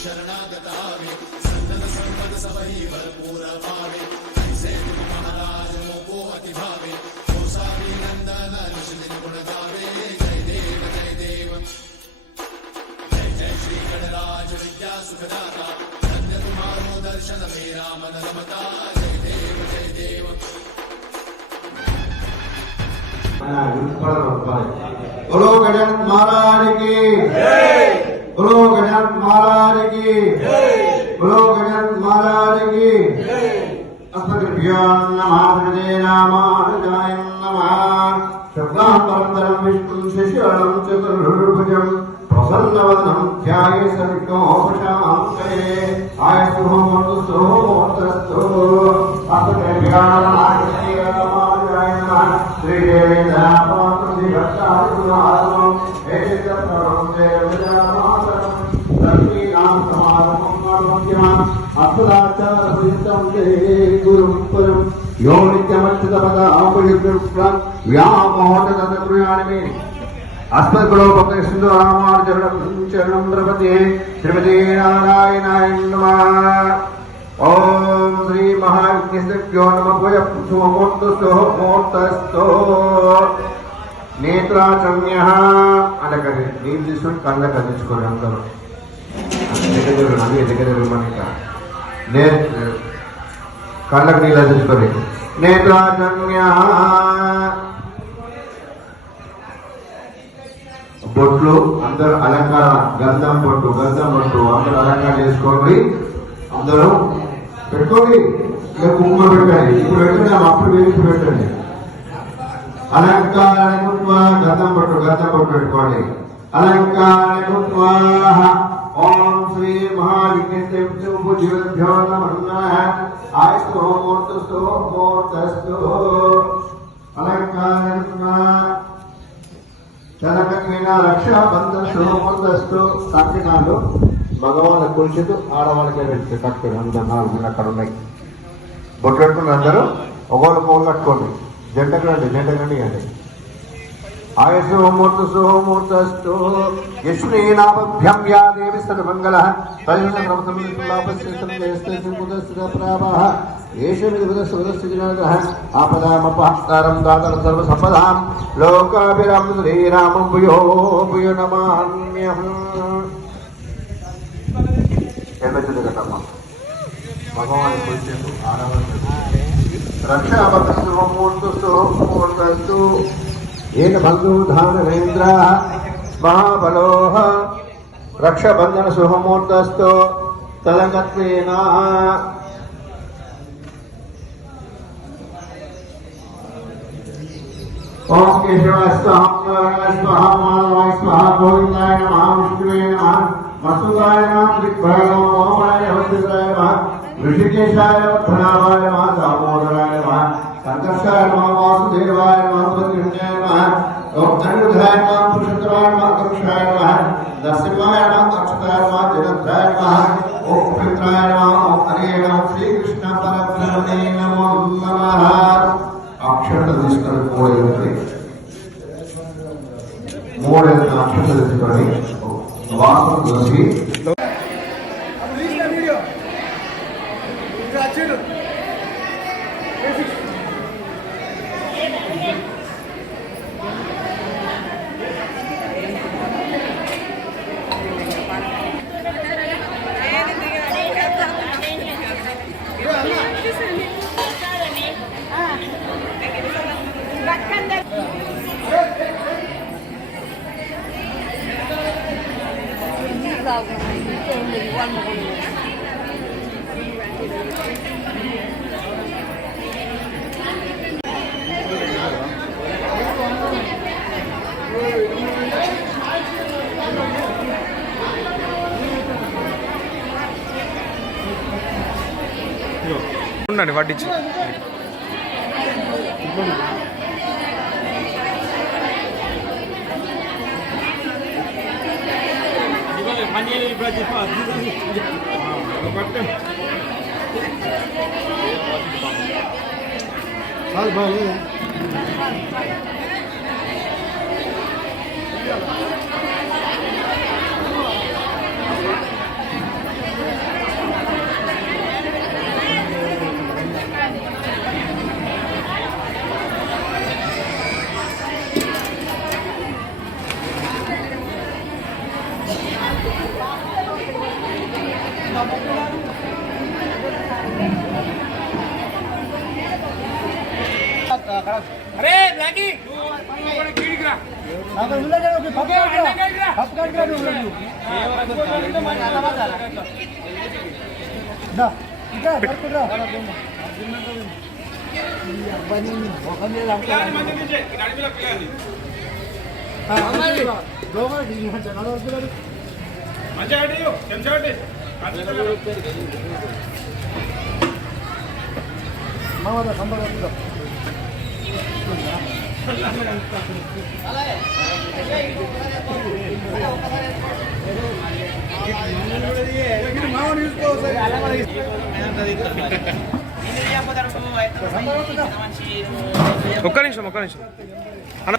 शरणागतावे संतत संपद सबही भरपूर पावे ऐसे तुम महाराज मोको अति भावे कोसावी नंदन निश्चित गुण गावे जय देव जय देव जय जय श्री गणराज विद्या सुखदाता धन्य तुम्हारो दर्शन मेरा मन रमता जय देव जय देव। बोलो गणेश महाराज की जय, बोलो गणेश महाराज की जय, बोलो गणेश महाराज की जय। अस्मद्भ्यो नमः रामानुजाय नमः। शुक्लां वरदं विष्णुं शशिवर्णं चतुर्भुजं प्रसन्नवदनं ध्यायेत् सर्वोपशान्तये आयुष्मान सुमोऽस्तु। अस्मद्भ्यो नमः रामानुजाय नमः। श्री यो नित्यमच्युतपदापरिव्यामोहततत्प्रयाणिमे अस्मद्गुरोपकृष्णो रामानुजचरणं द्रवते श्रीमते नारायणाय नमः। ओम श्री महाविष्णुभ्यो नमः। भुजमुक्तस्तु నేత్రాచమ్యః అనకరి నీళ్ళు తీసుకొని కళ్ళకు అందించుకోరు అందరూ దగ్గర నది దగ్గర మనక కళ్ళకు నీళ్ళు అందించుకోరు నేత్రాచమ్యః బొట్లు అందరూ అలంకారం గంధం బొట్టు అందరూ అలంకారం చేసుకోండి అందరూ పెట్టుకోండి ఇక కుంకుమ పెట్టండి ఇప్పుడు పెట్టండి అప్పుడు వేసి పెట్టండి अलंकार गंधम पट्टू पेट्कोंడి अलंकार ओम श्री महाविष्णुभ्यो नमः। आयस्तु मूर्तस्तु अलंकार चलकवीना रक्षा बंधस्तु मूर्तस्तु साकिनाలు మగవాళ్ళ కుల్చితు ఆడవాళ్ళకే వెళ్తే కట్టుకోండి అందరూ నాలుగు అక్కడ ఉన్నాయి బొట్టు పెట్టుకుని అందరూ ఒకళ్ళు పోలు కట్టుకోండి జంటకండి అంటే ఆయసు మూర్తస్తు యశ్వీనాభ్యం యా దేవి సర్వమంగళ ఆపదామపహస్తారం దాతరం సర్వసంపదాం లోకాభిరామం శ్రీరామం భూయో భూయో నమామ్యహం। భగవాన్ కుల్చేతు ఆరాధన रक्षाबंधुमूर्तस्तु येन बंधुधानेन्द्र महाबलो रक्षाबंधन शुभमूर्तस्तु तदंगत्वेन ओम केशवाय स्वाहा माधवाय स्वाहा गोविंदाय नमः विष्णुवे नमः मस्तुकाय नमः त्रिभुजाय नमः नमः ऋषिकेशाय प्रणवाय नमः दामोदराय नमः संकर्षाय नमः वासुदेवाय नमः बद्रिण्याय नमः ओम धनुर्धाय नमः पुरुषोत्तमाय नमः कक्षाय नमः नरसिंहाय नमः अक्षताय नमः जगद्धाय नमः ओम पवित्राय नमः ओम हरे नमः श्री कृष्ण परब्रह्मणे नमो नमः। अक्षर తీసుకొని మూడు అక్షరాలు తీసుకొని వాసం చేసి ఉండండి వడ్డించి చాలు బాగా अरे ब्लैकी ఒక్క నిమిషం అన్న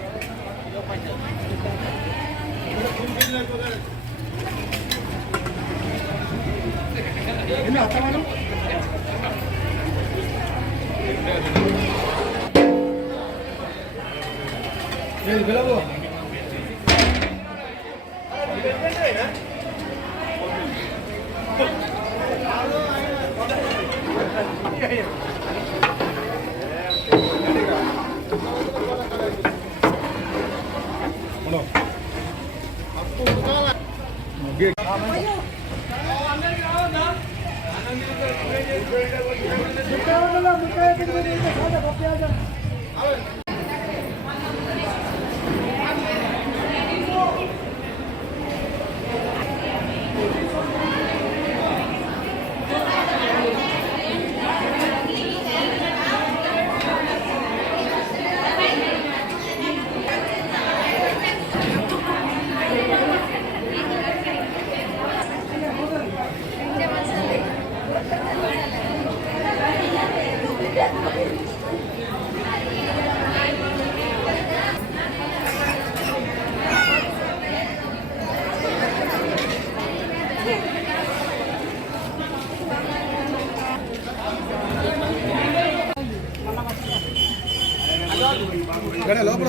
లోపల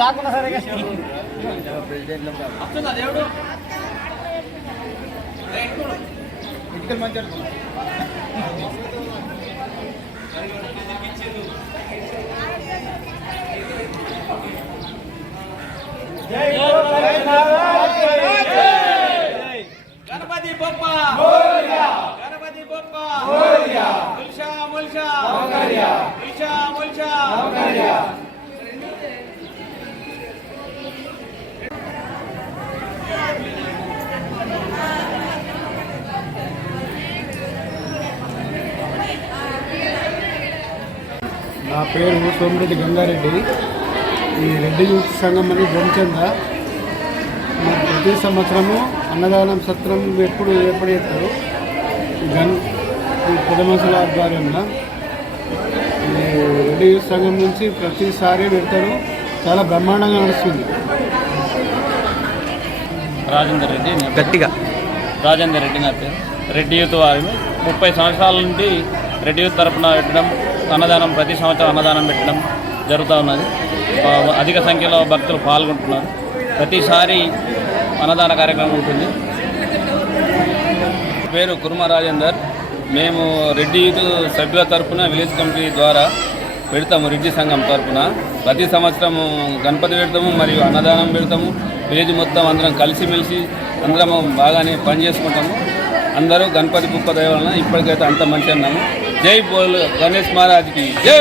రాకుండా సరే దేవుడు ఇటుకలు మంచి గణపతి బొప్ప గణపతి బొప్ప ముల్షా ముల్షా ముల్షా ముల్షా నా పేరు సోమిరెడ్డి గంగారెడ్డి. ఈ రెడ్డి యూత్ సంఘం అని జనచంద ప్రతి సంవత్సరము అన్నదానం సత్రం ఎప్పుడు చేస్తారు ఈ పెద్ద మనుషుల ఆధ్వర్యంలో. ఈ రెడ్డి యూత్ సంఘం నుంచి ప్రతిసారి పెడతారు. చాలా బ్రహ్మాండంగా నడుస్తుంది. రాజేందర్ రెడ్డి గట్టిగా రాజేందర్ రెడ్డి నా పేరు. రెడ్డి యూత్ వారి 30 సంవత్సరాల నుండి రెడ్డి యూత్ తరఫున పెట్టడం, అన్నదానం ప్రతి సంవత్సరం అన్నదానం పెట్టడం జరుగుతూ ఉన్నది. అధిక సంఖ్యలో భక్తులు పాల్గొంటున్నారు. ప్రతిసారి అన్నదాన కార్యక్రమం ఉంటుంది. పేరు కుర్మ రాజేందర్. మేము రెడ్డి యూత్ సభ్యుల తరఫున విలేజ్ కమిటీ ద్వారా పెడతాము. రెడ్డి సంఘం తరఫున ప్రతి సంవత్సరము గణపతి పెడతాము మరియు అన్నదానం పెడతాము. విలేజ్ మొత్తం అందరం కలిసిమెలిసి అందరం బాగానే పని చేసుకుంటాము. అందరూ గణపతి బుప్ప దయ వలన ఇప్పటికైతే అంత మంచి అన్నాము. జై బోల్ గణేష్ మహారాజ్కి జై.